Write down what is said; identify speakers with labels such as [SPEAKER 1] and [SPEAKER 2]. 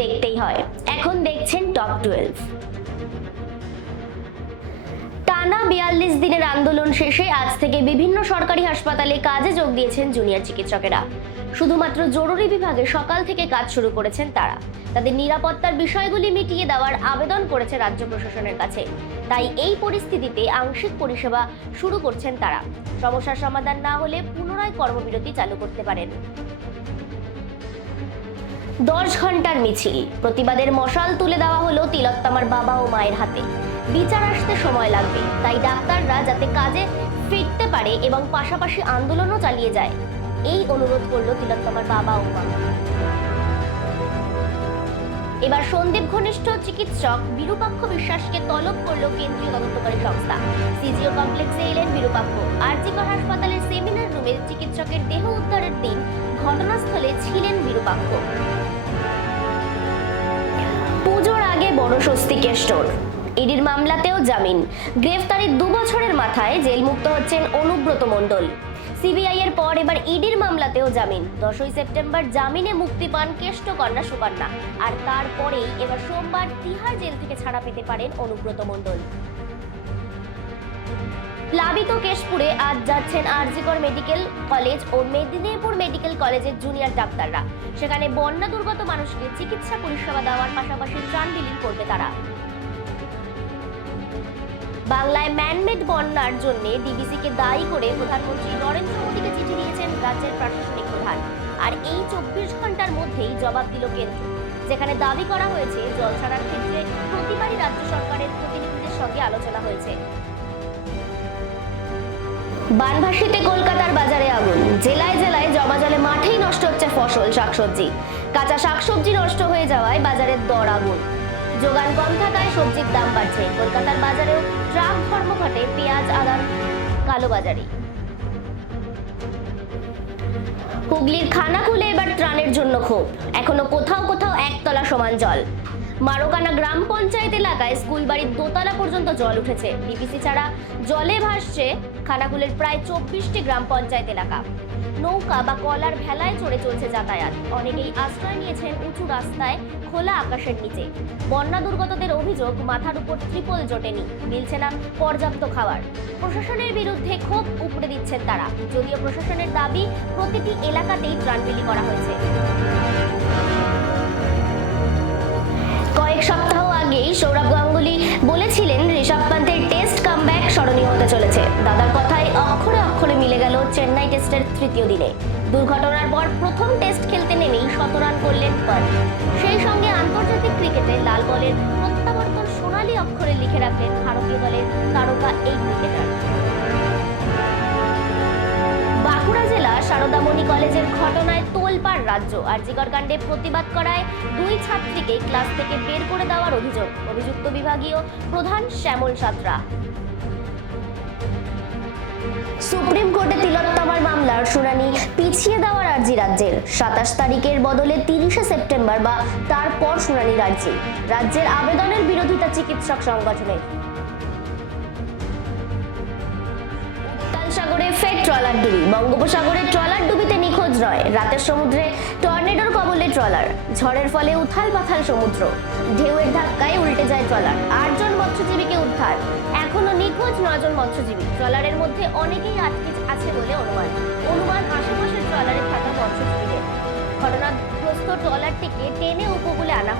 [SPEAKER 1] দেখতেই হয়। এখন দেখছেন টপ টুয়েলভ টানা বিয়াল্লিশ দিনের আন্দোলন শেষে আজ থেকে বিভিন্ন সরকারি হাসপাতালে কাজে যোগ দিয়েছেন জুনিয়র চিকিৎসকেরা। শুধুমাত্র জরুরি বিভাগে সকাল থেকে কাজ শুরু করেছেন তারা। তাদের নিরাপত্তার বিষয়গুলি মিটিয়ে দেওয়ার আবেদন করেছে রাজ্য প্রশাসনের কাছে। তাই এই পরিস্থিতিতে আংশিক পরিষেবা শুরু করছেন তারা। সমস্যার সমাধান না হলে পুনরায় কর্মবিরতি চালু করতে পারেন। দশ ঘণ্টার মিছিল। প্রতিবাদের মশাল তুলে দেওয়া হলো তিলোত্তমার বাবা ও মায়ের হাতে। বিচার আসতে সময় লাগবে, তাই ডাক্তাররা যাতে কাজে ফিরতে পারে এবং পাশাপাশি আন্দোলনও চালিয়ে যায়। এই অনুরোধ করল তিলোত্তমার বাবা ও মা। এবার সন্দীপ ঘনিষ্ঠ চিকিৎসক বিরূপাক্ষ বিশ্বাসকে তলব করল কেন্দ্রীয় তদন্তকারী সংস্থা। সিজিও কমপ্লেক্সে এলেন বিরূপাক্ষ। আরজিকর হাসপাতালের সেমিনার রুমে চিকিৎসকের দেহ উদ্ধারের দিন ঘটনাস্থলে ছিলেন বিরূপাক্ষ। বড় কেষ্টর। ইডির মামলাতেও জামিন। গ্রেফতারের দু বছরের মাথায় জেলমুক্ত হচ্ছেন অনুব্রত মণ্ডল। সিবিআই এর পর এবার ইডির মামলাতেও জামিন। দশই সেপ্টেম্বর জামিনে মুক্তি পান কেষ্ট কন্যা সুকন্যা। আর তারপরেই এবার সোমবার তিহার জেল থেকে ছাড়া পেতে পারেন অনুব্রত মণ্ডল। প্লাবিত কেশপুরে আজ যাচ্ছেন আরজিকর মেডিকেল কলেজ ও মেদিনীপুর মেডিকেল কলেজের জুনিয়র ডাক্তাররা। সেখানে বন্যা দুর্গত মানুষকে চিকিৎসা পরিষেবা দেওয়ার পাশাপাশি ত্রাণ বিলীন করবে তারা। বাংলায় ম্যানমেড বন্যার জন্য ডিবিসিকে দায়ী করে প্রধানমন্ত্রী নরেন্দ্র মোদীকে চিঠি দিয়েছেন রাজ্যের প্রশাসনিক প্রধান। আর এই চব্বিশ ঘণ্টার মধ্যেই জবাব দিল কেন্দ্র, যেখানে দাবি করা হয়েছে জল ছাড়ার ক্ষেত্রে প্রতিবারই রাজ্য সরকারের প্রতিনিধিদের সঙ্গে আলোচনা হয়েছে। বানভাসিতে কলকাতার বাজারে আগুন। জেলায় জেলায় জমা জলে মাঠেই নষ্ট হচ্ছে ফসল, শাকসবজি। কাঁচা শাকসবজি নষ্ট হয়ে যাওয়ায় বাজারের দর আগুন। যোগান কম থাকায় সবজির দাম বাড়ছে। কলকাতার বাজারেও ট্রাক ধর্মঘটে পেঁয়াজ আদার কালোবাজারি। হুগলির খানা খুলে এবার ত্রাণের জন্য ক্ষোভ। এখনও কোথাও কোথাও একতলা সমান জল। মারোকানা গ্রাম পঞ্চায়েত এলাকায় স্কুল বাড়ির দোতলা পর্যন্ত জল উঠেছে। ডিপিসি ছাড়া জলে ভাসছে খানাকুলের প্রায় চব্বিশটি গ্রাম পঞ্চায়েত এলাকা। নৌকা বা কলার ভেলায় চড়ে চলছে যাতায়াত। অনেকেই আশ্রয় নিয়েছেন উঁচু রাস্তায় খোলা আকাশের নিচে। বন্যা দুর্গতদের অভিযোগ, মাথার উপর ত্রিপল জোটেনি, মিলছে না পর্যাপ্ত খাবার। প্রশাসনের বিরুদ্ধে ক্ষোভ উপড়ে দিচ্ছেন তারা। যদিও প্রশাসনের দাবি, প্রতিটি এলাকাতেই ত্রাণ বিলি করা হয়েছে। কয়েক সপ্তাহ আগেই সৌরভ গাঙ্গুলি বলেছিলেন ঋষভ পান্তের টেস্ট কামব্যাক স্মরণীয় হতে চলেছে। দাদার কথায় অক্ষরে অক্ষরে মিলে গেল চেন্নাই টেস্টের তৃতীয় দিনে। দুর্ঘটনার পর প্রথম টেস্ট খেলতে নেমেই শত রান করলেন পান্ত। সেই সঙ্গে আন্তর্জাতিক ক্রিকেটে লাল বলের প্রত্যাবর্তন সোনালী অক্ষরে লিখে রাখলেন ভারতীয় দলের তারকা এই ক্রিকেটার। সারদামণি কলেজের ঘটনায় তোলপাড় রাজ্য। আরজিকর কাণ্ডে প্রতিবাদ করায় দুই ছাত্রীকে ক্লাস থেকে বের করে দেওয়ার অভিযোগ, অভিযুক্ত বিভাগীয় প্রধান শ্যামল সাঁতরা। সুপ্রিম কোর্টে তিলোত্তমার মামলার শুনানি পিছিয়ে দেওয়ার আর্জি রাজ্যের। সাতাশ তারিখের বদলে তিরিশে সেপ্টেম্বর বা তারপর শুনানি রাজ্যে রাজ্যের আবেদনের বিরোধিতা চিকিৎসক সংগঠনের। উত্তাল সাগরে ফের ট্রলার ডুবি। বঙ্গোপসাগরে ট্রলার ডুবিতে নিখোঁজ নয়, রাতের সমুদ্রে টর্নেডোর কবলে ট্রলার। ঝড়ের ফলে উথাল পাথাল সমুদ্র। ঢেউয়ের ধাক্কায় উল্টে যায় ট্রলার। আটজন মৎস্যজীবীকে উদ্ধার। এখনও নিখোঁজ নজন মৎস্যজীবী। ট্রলারের মধ্যে অনেকেই আটকে আছে বলে অনুমান। অনুমান আশেপাশের ট্রলারে থাকা মৎস্যজীবীদের। ঘটনাগ্রস্ত ট্রলারটিকে টেনে উপকূলে আনা